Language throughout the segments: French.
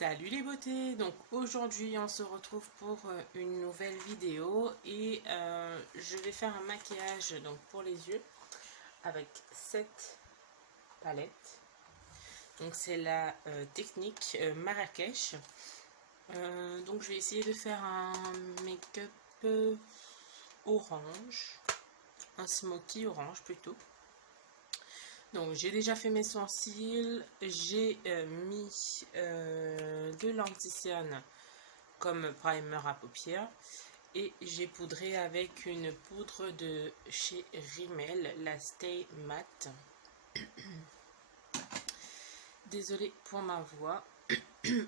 Salut les beautés, donc aujourd'hui on se retrouve pour une nouvelle vidéo et je vais faire un maquillage donc pour les yeux avec cette palette. Donc c'est la technique Marrakech. Donc je vais essayer de faire un make-up orange, un smoky orange plutôt. Donc j'ai déjà fait mes sourcils, j'ai mis de l'anti-cerne comme primer à paupières et j'ai poudré avec une poudre de chez Rimmel, la Stay Matte. Désolée pour ma voix,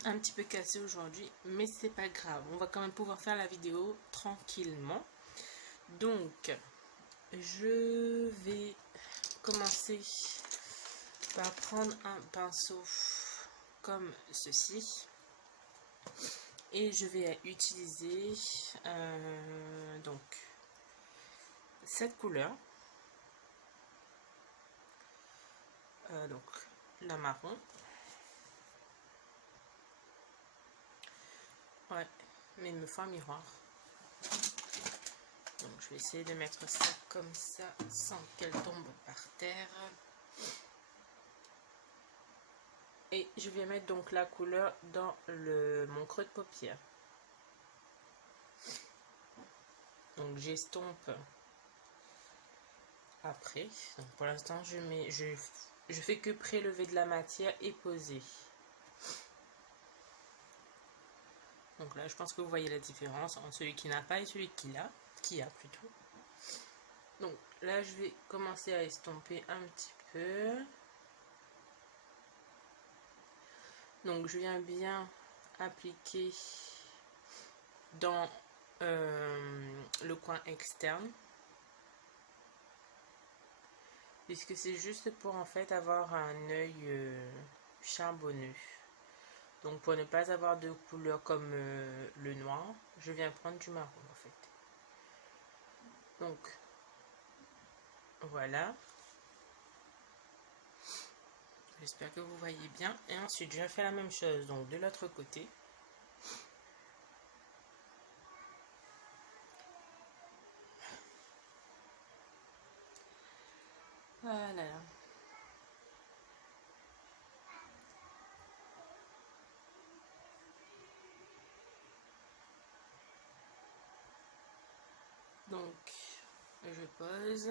un petit peu cassée aujourd'hui, mais c'est pas grave, on va quand même pouvoir faire la vidéo tranquillement. Donc je vais commencer par prendre un pinceau comme ceci et je vais utiliser donc cette couleur, donc la marron. Ouais, mais il me faut un miroir. Donc je vais essayer de mettre ça comme ça sans qu'elle tombe par terre. Et je vais mettre donc la couleur dans mon creux de paupière. Donc j'estompe après. Donc pour l'instant je fais que prélever de la matière et poser. Donc là je pense que vous voyez la différence entre celui qui n'a pas et celui qui a plutôt. Donc là je vais commencer à estomper un petit peu. Donc je viens bien appliquer dans le coin externe, puisque c'est juste pour en fait avoir un œil charbonneux. Donc pour ne pas avoir de couleur comme le noir, je viens prendre du marron en fait. Donc voilà. J'espère que vous voyez bien. Et ensuite, je vais faire la même chose donc de l'autre côté. Voilà. Donc, je pose.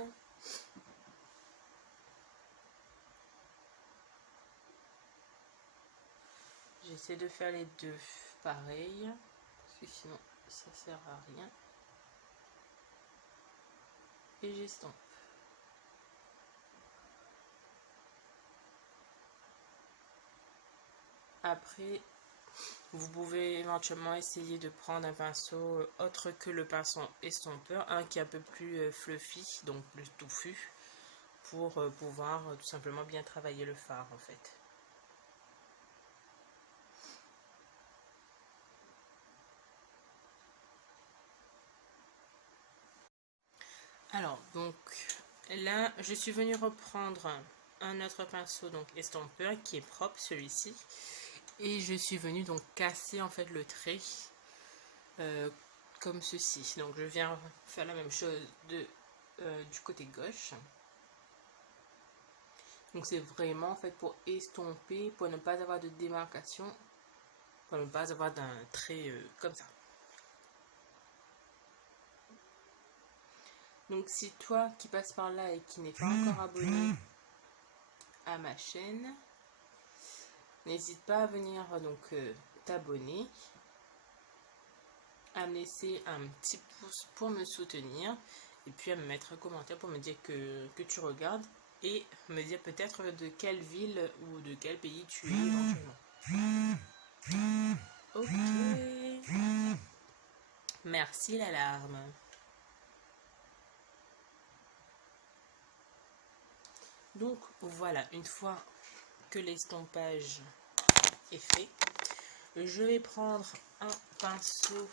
J'essaie de faire les deux pareil, parce que sinon ça sert à rien. Et j'estompe. Après, vous pouvez éventuellement essayer de prendre un pinceau autre que le pinceau estompeur, un qui est un peu plus fluffy, donc plus touffu, pour pouvoir tout simplement bien travailler le fard en fait. Alors, donc là, je suis venue reprendre un autre pinceau, donc estompeur, qui est propre, celui-ci. Et je suis venue donc casser en fait le trait, comme ceci. Donc je viens faire la même chose du côté gauche. Donc c'est vraiment en fait pour estomper, pour ne pas avoir de démarcation, pour ne pas avoir d'un trait comme ça. Donc si toi qui passes par là et qui n'est pas encore abonné à ma chaîne, n'hésite pas à venir donc t'abonner, à me laisser un petit pouce pour me soutenir et puis à me mettre un commentaire pour me dire que tu regardes et me dire peut-être de quelle ville ou de quel pays tu es éventuellement. Ok. Merci l'alarme. Donc voilà, une fois que l'estompage est fait, je vais prendre un pinceau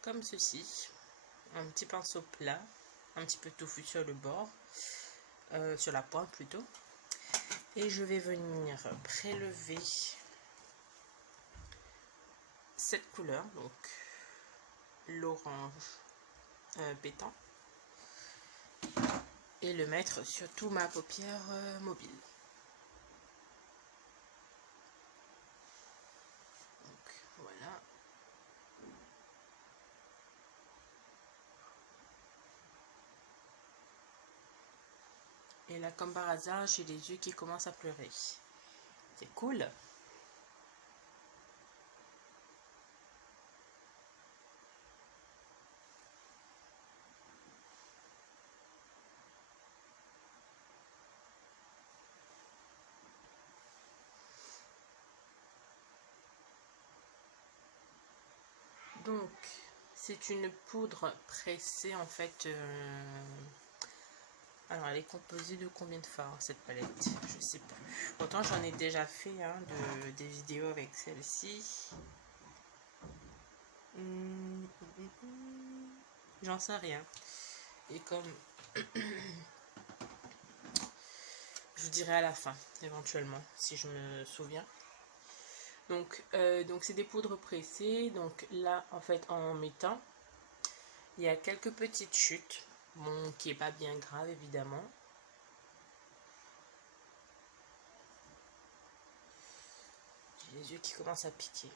comme ceci, un petit pinceau plat, un petit peu touffu sur le bord, sur la pointe plutôt, Et je vais venir prélever cette couleur, donc l'orange pétant, et le mettre sur toute ma paupière mobile. Donc voilà. Et là, comme par hasard, j'ai les yeux qui commencent à pleurer. C'est cool. Donc, c'est une poudre pressée en fait. Alors, elle est composée de combien de fards cette palette? Je sais plus. Pourtant, j'en ai déjà fait des vidéos avec celle-ci. J'en sais rien. Et comme je vous dirai à la fin, éventuellement, si je me souviens. Donc c'est des poudres pressées. Donc là, en fait, en mettant, il y a quelques petites chutes. Bon, qui est pas bien grave, évidemment. J'ai les yeux qui commencent à piquer.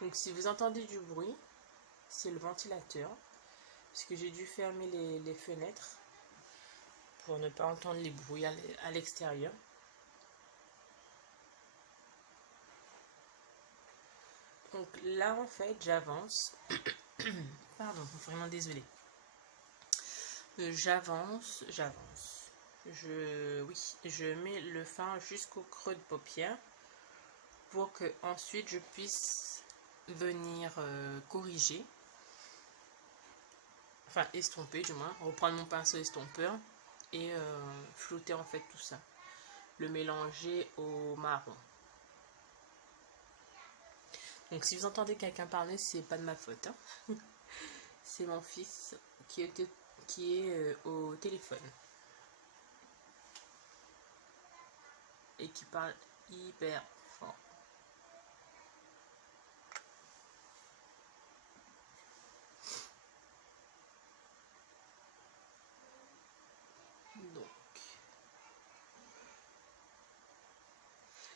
Donc si vous entendez du bruit, c'est le ventilateur. Parce que j'ai dû fermer les fenêtres pour ne pas entendre les bruits à l'extérieur. Donc là, en fait, j'avance. Pardon, vraiment désolée. J'avance. Je mets le fard jusqu'au creux de paupière pour que ensuite je puisse venir corriger. Enfin, estomper du moins. Reprendre mon pinceau estompeur et flouter en fait tout ça. Le mélanger au marron. Donc si vous entendez quelqu'un parler, c'est pas de ma faute. Hein. C'est mon fils qui est au téléphone. Et qui parle hyper fort. Donc,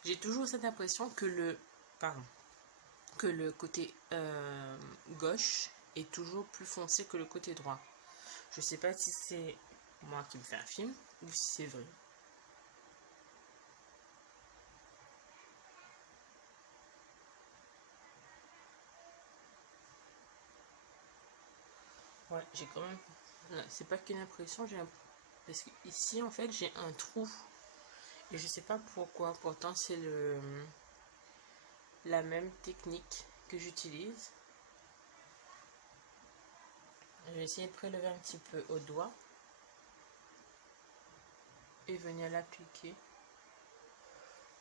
j'ai toujours cette impression que le côté gauche est toujours plus foncé que le côté droit. Je sais pas si c'est moi qui me fais un film ou si c'est vrai. Ouais, j'ai quand même... C'est pas qu'une impression, parce que ici en fait j'ai un trou. Et je sais pas pourquoi, pourtant c'est la même technique que j'utilise. Je vais essayer de prélever un petit peu au doigt et venir l'appliquer.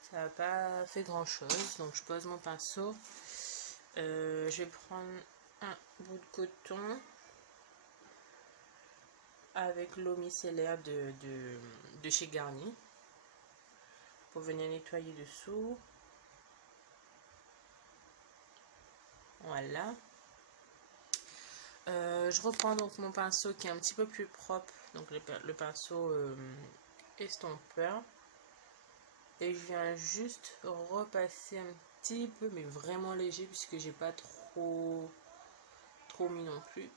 Ça n'a pas fait grand chose, donc je pose mon pinceau. Je vais prendre un bout de coton avec l'eau micellaire de chez Garnier pour venir nettoyer dessous. Voilà. Je reprends donc mon pinceau qui est un petit peu plus propre, donc le pinceau estompeur, et je viens juste repasser un petit peu, mais vraiment léger puisque j'ai pas trop mis non plus,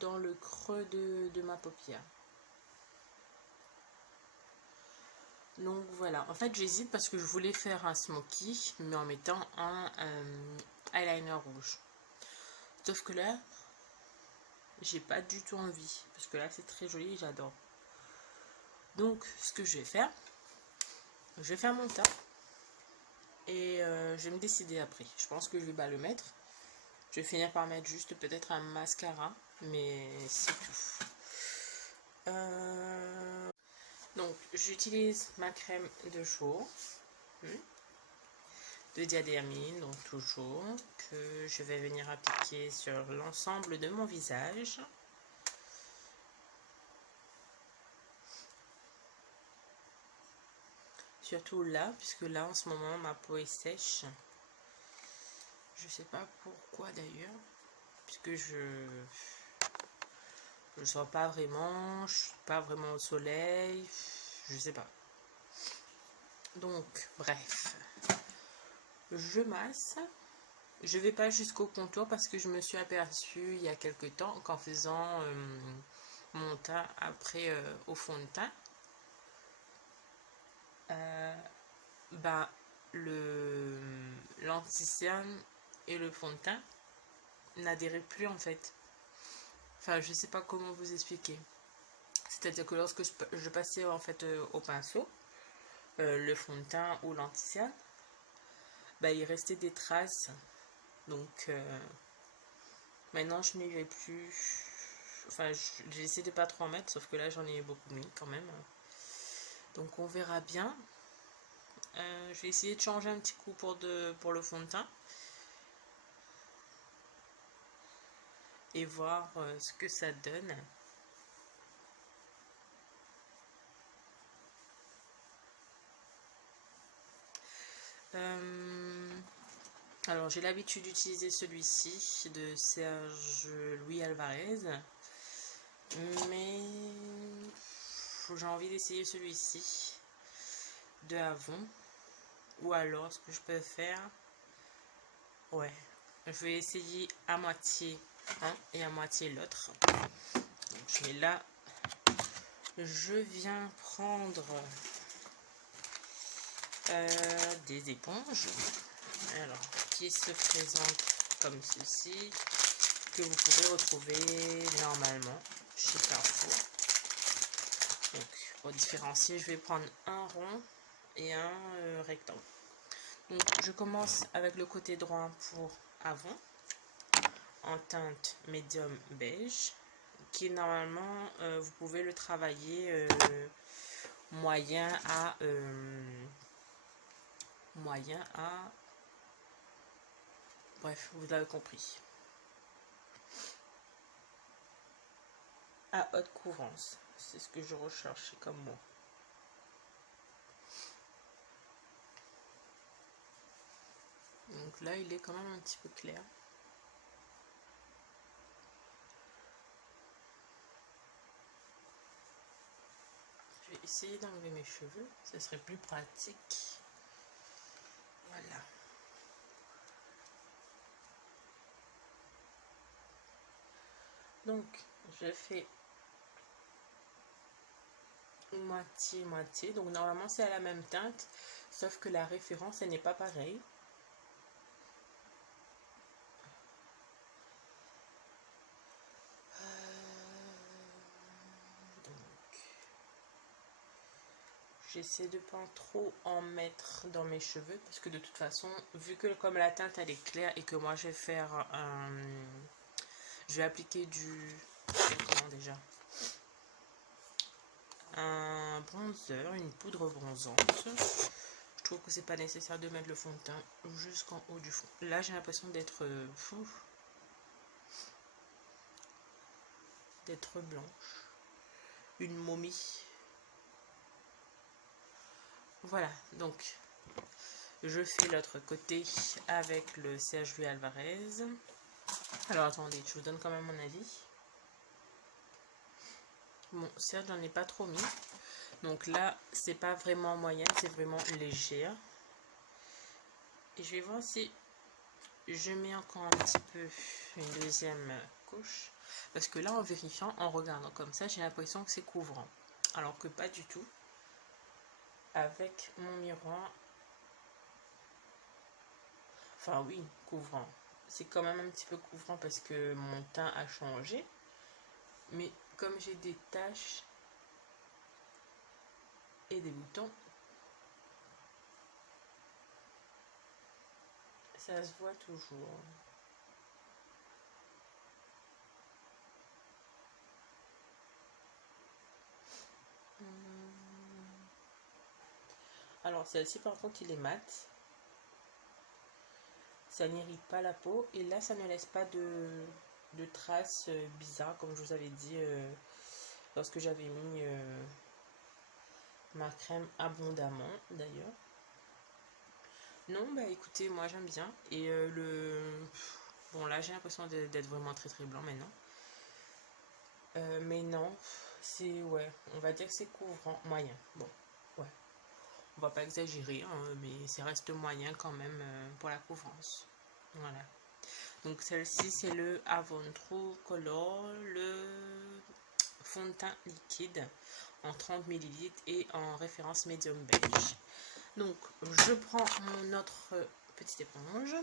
dans le creux de ma paupière. Donc voilà, en fait j'hésite parce que je voulais faire un smoky mais en mettant un eyeliner rouge, sauf que là j'ai pas du tout envie parce que là c'est très joli et j'adore. Donc ce que je vais faire mon teint et je vais me décider après. Je pense que je vais pas le mettre. Je vais finir par mettre juste peut-être un mascara, mais c'est tout. Donc j'utilise ma crème de jour de Diadermine, donc toujours, que je vais venir appliquer sur l'ensemble de mon visage. surtout là, puisque là en ce moment ma peau est sèche. Je sais pas pourquoi d'ailleurs, puisque je sors pas vraiment, je suis pas vraiment au soleil, je sais pas. Donc bref, je masse. Je vais pas jusqu'au contour parce que je me suis aperçue il y a quelque temps qu'en faisant mon teint après au fond de teint, l'anti-cerne et le fond de teint n'adhéraient plus en fait. Enfin, je sais pas comment vous expliquer. C'est-à-dire que lorsque je passais en fait au pinceau, le fond de teint ou l'anti-cerne, il restait des traces. Donc maintenant je n'y vais plus. Enfin, j'ai essayé de pas trop en mettre, sauf que là j'en ai beaucoup mis quand même. Donc on verra bien. Je vais essayer de changer un petit coup pour le fond de teint. Et voir ce que ça donne. Alors j'ai l'habitude d'utiliser celui-ci de Serge Louis Alvarez, mais j'ai envie d'essayer celui-ci de Avon. Ou alors ce que je peux faire, ouais, je vais essayer à moitié un et à moitié l'autre. Je mets là, je viens prendre des éponges, alors qui se présentent comme ceci, que vous pouvez retrouver normalement chez Carrefour. Donc pour différencier, je vais prendre un rond et un rectangle. Donc je commence avec le côté droit pour Avon en teinte médium beige, qui normalement vous pouvez le travailler moyen à bref, vous avez compris, à haute couvrance. C'est ce que je recherchais comme mot. Donc là il est quand même un petit peu clair. Je vais essayer d'enlever mes cheveux, ce serait plus pratique. Voilà. Donc je fais moitié. Donc normalement c'est à la même teinte, sauf que la référence elle n'est pas pareille. J'essaie de pas trop en mettre dans mes cheveux parce que de toute façon, vu que comme la teinte elle est claire et que moi je vais faire je vais appliquer comment déjà, un bronzer, une poudre bronzante. Je trouve que c'est pas nécessaire de mettre le fond de teint jusqu'en haut du fond. Là j'ai l'impression d'être blanche, une momie. Voilà, donc je fais l'autre côté avec le Serge Louis Alvarez. Alors attendez, je vous donne quand même mon avis. Bon, certes, j'en ai pas trop mis. Donc là, c'est pas vraiment moyenne, c'est vraiment légère. Et je vais voir si je mets encore un petit peu une deuxième couche. Parce que là, en vérifiant, en regardant comme ça, j'ai l'impression que c'est couvrant. Alors que pas du tout. Avec mon miroir. Enfin oui, couvrant. C'est quand même un petit peu couvrant parce que mon teint a changé. Mais comme j'ai des taches et des boutons, ça se voit toujours. Alors celle-ci par contre il est mat. Ça n'irrite pas la peau et là ça ne laisse pas de traces bizarres comme je vous avais dit lorsque j'avais mis ma crème abondamment d'ailleurs. Non, bah écoutez, moi j'aime bien. Et bon, là j'ai l'impression d'être vraiment très très blanc maintenant. Mais non, c'est, ouais, on va dire que c'est couvrant, moyen. Bon, ouais, on va pas exagérer, hein, mais ça reste moyen quand même pour la couvrance. Voilà. Donc celle-ci c'est le Avon True Color, le fond de teint liquide en 30 ml et en référence médium beige. Donc je prends mon autre petite éponge.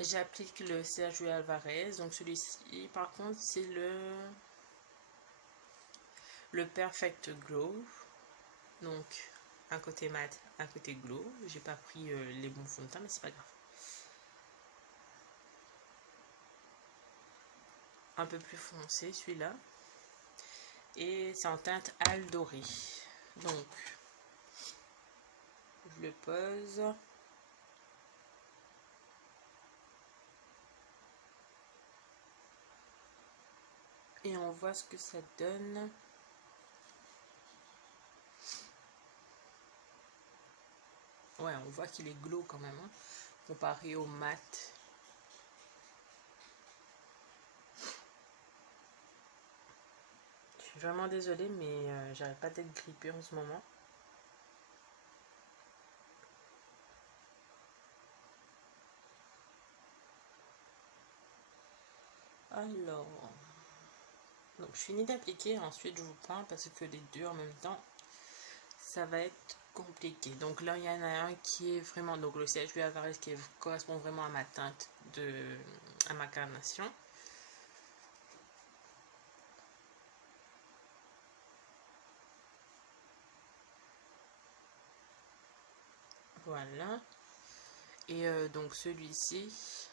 J'applique le Sergio Alvarez. Donc celui-ci par contre c'est le Perfect Glow. Donc un côté mat, un côté glow. J'ai pas pris les bons fonds de teint mais c'est pas grave. Un peu plus foncé celui-là. Et c'est en teinte Al doré. Donc je le pose. Et on voit ce que ça donne. Ouais, on voit qu'il est glow quand même, hein, comparé au mat. Je suis vraiment désolée, mais j'arrête pas d'être grippée en ce moment. Alors, donc je finis d'appliquer, ensuite je vous parle parce que les deux en même temps, ça va être compliqué. Donc là, il y en a un qui est vraiment, donc le CHB Alvarez qui correspond vraiment à ma teinte, à ma carnation. Voilà. Et donc celui-ci,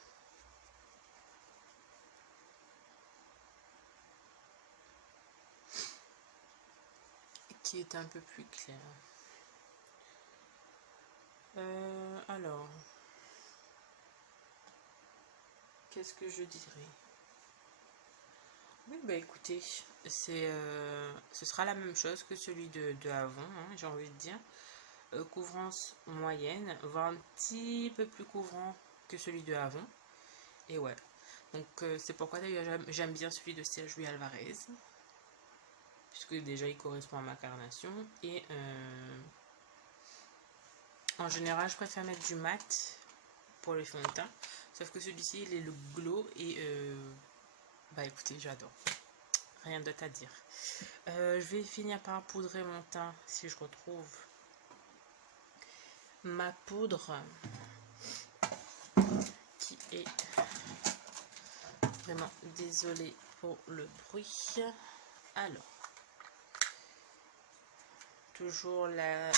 qui est un peu plus clair. Alors, qu'est-ce que je dirais? Oui, bah écoutez, ce sera la même chose que celui de avant, hein, j'ai envie de dire. Couvrance moyenne, voire un petit peu plus couvrant que celui de avant. Et ouais, donc c'est pourquoi d'ailleurs j'aime bien celui de Sergio Alvarez. Puisque déjà il correspond à ma carnation. Et en général, je préfère mettre du mat pour le fond de teint. Sauf que celui-ci, il est le glow et bah écoutez, j'adore. Rien d'autre à dire. Je vais finir par poudrer mon teint si je retrouve ma poudre qui est vraiment désolée pour le bruit. Alors, toujours la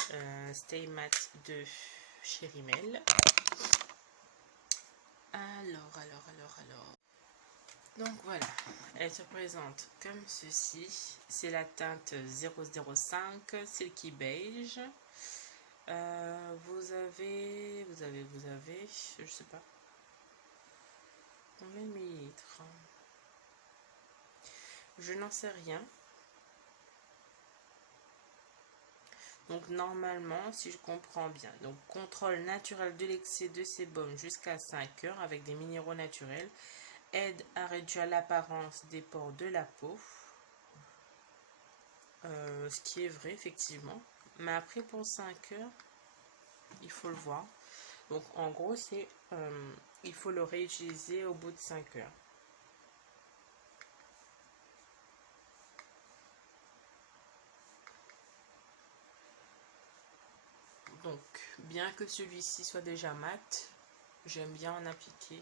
Stay Matte de chez Rimmel. Alors. Donc voilà, elle se présente comme ceci. C'est la teinte 005 Silky Beige. Vous avez, je sais pas, combien de millilitres? Je n'en sais rien. Donc normalement, si je comprends bien, donc contrôle naturel de l'excès de sébum jusqu'à 5 heures avec des minéraux naturels, aide à réduire l'apparence des pores de la peau. Ce qui est vrai effectivement. Mais après pour 5 heures, il faut le voir. Donc en gros, c'est il faut le réutiliser au bout de 5 heures. Donc, bien que celui-ci soit déjà mat, j'aime bien en appliquer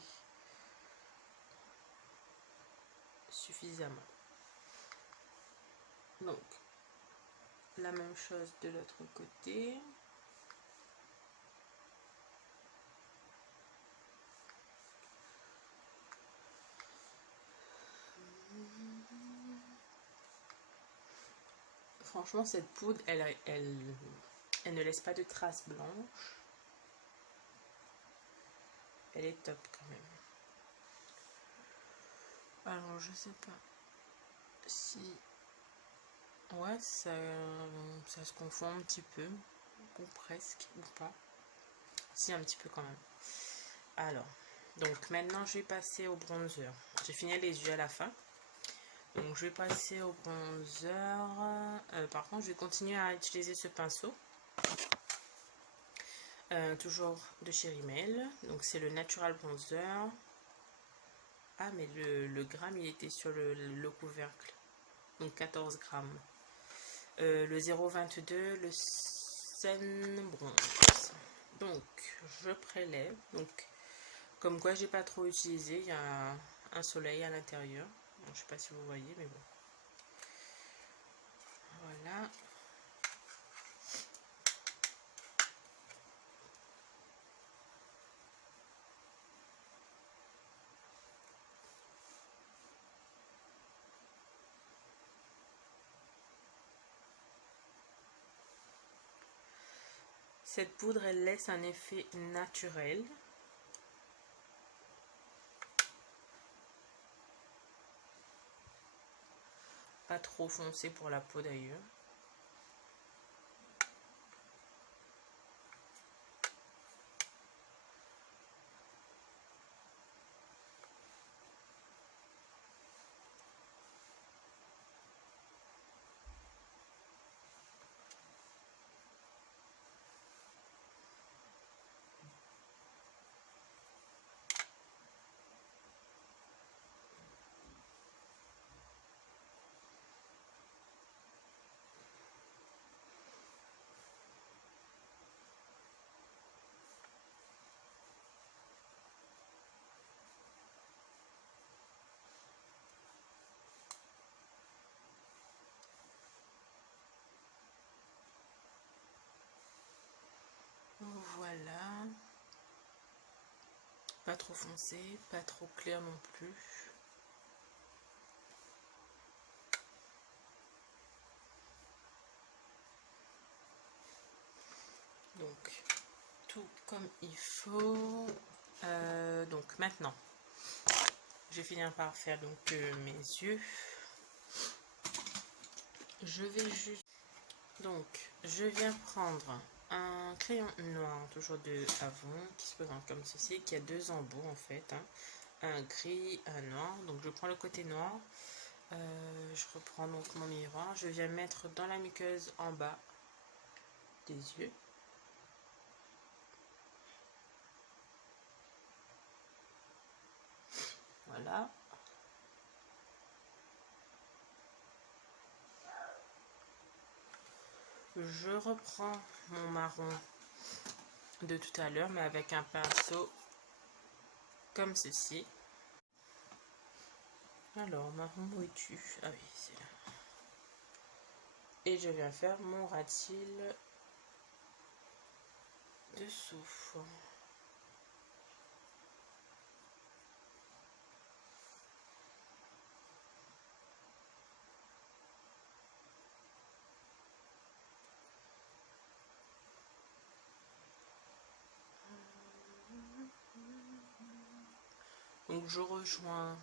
suffisamment. Donc, la même chose de l'autre côté. Franchement, cette poudre, elle ne laisse pas de traces blanches. Elle est top quand même. Alors, je sais pas si Ouais, ça se confond un petit peu, ou presque, ou pas. Si, un petit peu quand même. Alors, donc maintenant je vais passer au bronzer. J'ai fini les yeux à la fin. Donc je vais passer au bronzer. Par contre, je vais continuer à utiliser ce pinceau. Toujours de chez Rimmel. Donc c'est le Natural Bronzer. Ah, mais le gramme, il était sur le couvercle. Donc 14 grammes. Le 0,22, le Sun Bronze. Donc, je prélève. Donc, comme quoi, j'ai pas trop utilisé. Il y a un soleil à l'intérieur. Bon, je sais pas si vous voyez, mais bon. Voilà. Cette poudre, elle laisse un effet naturel. Pas trop foncé pour la peau d'ailleurs. Voilà. Pas trop foncé, pas trop clair non plus. Donc, tout comme il faut. Donc maintenant, je vais finir par faire donc mes yeux. Je vais juste... Donc, je viens prendre un crayon noir, toujours de Avon, qui se présente comme ceci, qui a deux embouts en fait. Hein. Un gris, un noir. Donc, je prends le côté noir. Je reprends donc mon miroir. Je viens mettre dans la muqueuse en bas des yeux. Voilà. Je reprends mon marron de tout à l'heure, mais avec un pinceau comme ceci. Alors, marron, où es-tu? Ah oui, c'est là. Et je viens faire mon ras-de-cils dessous. Donc je rejoins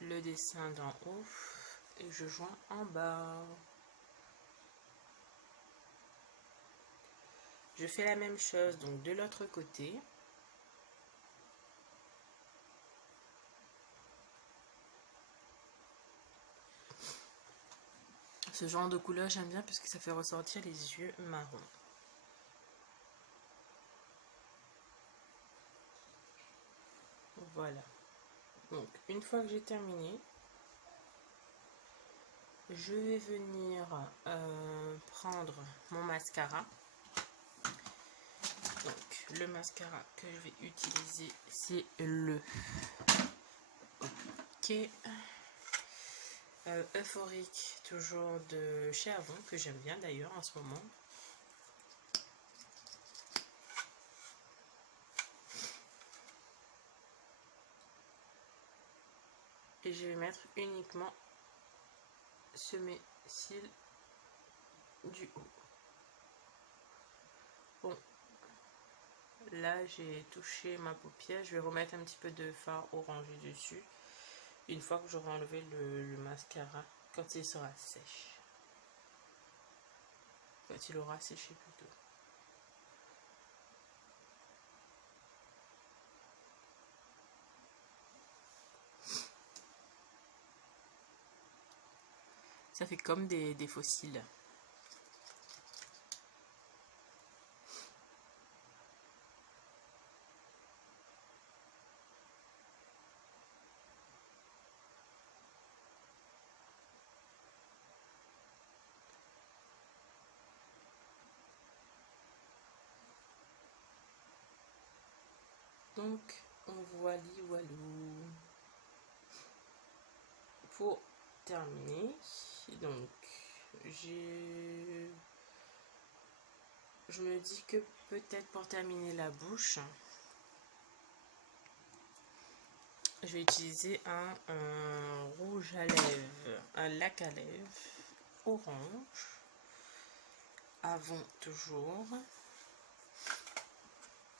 le dessin d'en haut et je joins en bas. Je fais la même chose donc de l'autre côté. Ce genre de couleur j'aime bien parce que ça fait ressortir les yeux marrons. Voilà. Donc une fois que j'ai terminé, je vais venir prendre mon mascara. Donc le mascara que je vais utiliser, c'est le OK Euphorique, toujours de chez Avon, que j'aime bien d'ailleurs en ce moment. Et je vais mettre uniquement ce mes cils du haut. Bon, là j'ai touché ma paupière, je vais remettre un petit peu de fard orangé dessus une fois que j'aurai enlevé le mascara quand il sera sèche. Quand il aura séché plutôt. Ça fait comme des fossiles. Donc, on voit walou. Pour terminer, donc je me dis que peut-être pour terminer la bouche, je vais utiliser un rouge à lèvres, un lac à lèvres orange, avant toujours.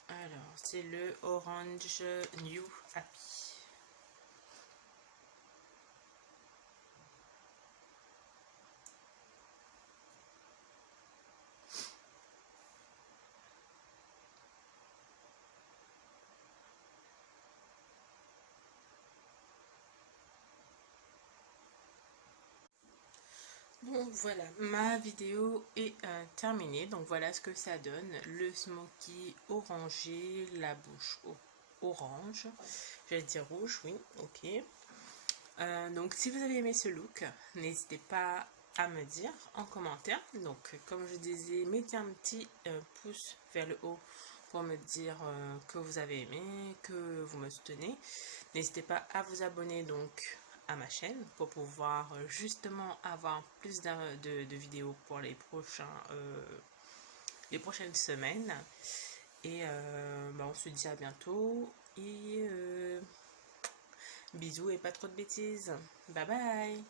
Alors, c'est le Orange New Happy. Donc voilà, ma vidéo est terminée. Donc voilà ce que ça donne. Le smoky orangé, la bouche orange. J'allais dire rouge, oui, ok. Donc si vous avez aimé ce look, n'hésitez pas à me dire en commentaire. Donc comme je disais, mettez un petit pouce vers le haut pour me dire que vous avez aimé, que vous me soutenez. N'hésitez pas à vous abonner donc à ma chaîne pour pouvoir justement avoir plus de vidéos pour les prochaines semaines. Et on se dit à bientôt et bisous et pas trop de bêtises. Bye bye.